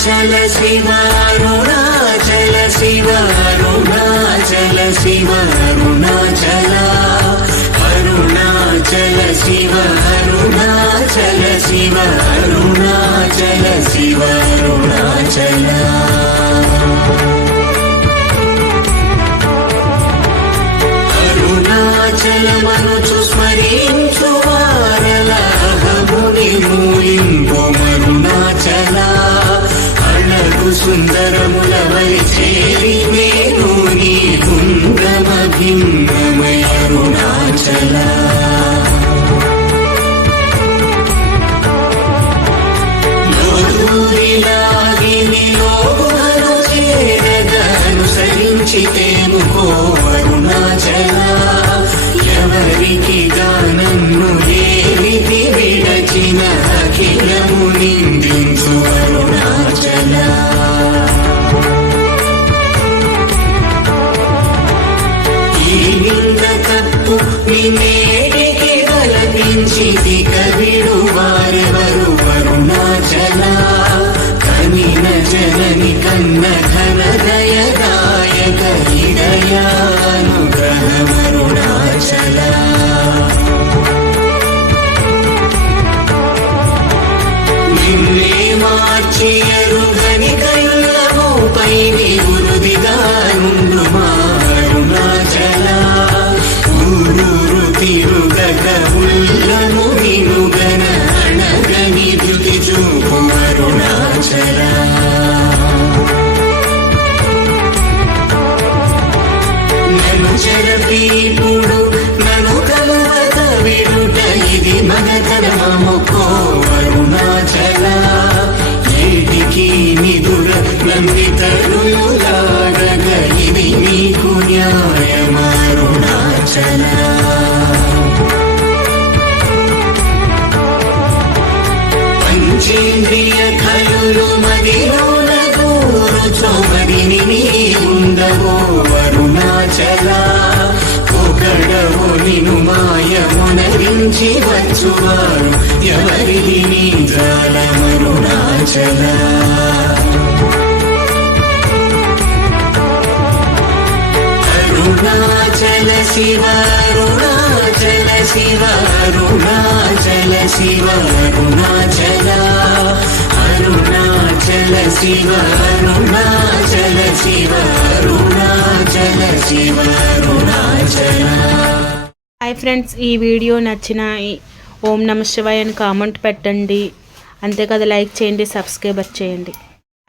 అరుణాచల శివ అరుణాచల శివ అరుణాచల శివ అరుణాచల అరుణాచల శివ అరుణాచల శివ అరుణాచల శివ అరుణాచల అరుణాచలమనుచు స్మరించు చేరగనుసరించితేను కోరుణాచల ఎవరికి దానము ఏమిటి విడచిన అఖిలము నిందించు అరుణాచల ఈ నింద తప్పు నిన్నేటికి కల్పించి కవిడు వారెవరు అరుణాచల కనిన జనని కన్న నిన్నే మార్చి ఎరుగని కళ్ళమోపై గురుదిగా నుండు ఊరూరు తిరుగగ ఉల్లను వినుగన అణగని ధృతి చూపు అరుణాచల నన్ను చెరపీపుడు నన్ను కలవక విడుట ఇది మగతరమముకో నందితరులాడగ ఇది నీకు న్యాయమారుణాచల పంచేంద్రియ కలులు మదిలోన కూర్చోమడిని నీ ఉండవో అరుణాచల ఒకడవో నిను మాయమునరించి వచ్చువారు ఎవరిది నీ జాలమరుణాచల శివ అరుణాచల శివ అరుణాచల శివ అరుణాచల అరుణాచల శివ అరుణాచల శివ అరుణాచల శివ అరుణాచల హాయ్ ఫ్రెండ్స్ ఈ వీడియో నచ్చిన ఓం నమ శివాయ అని కామెంట్ పెట్టండి. అంతే కదా లైక్ చేయండి సబ్స్క్రైబర్ చేయండి.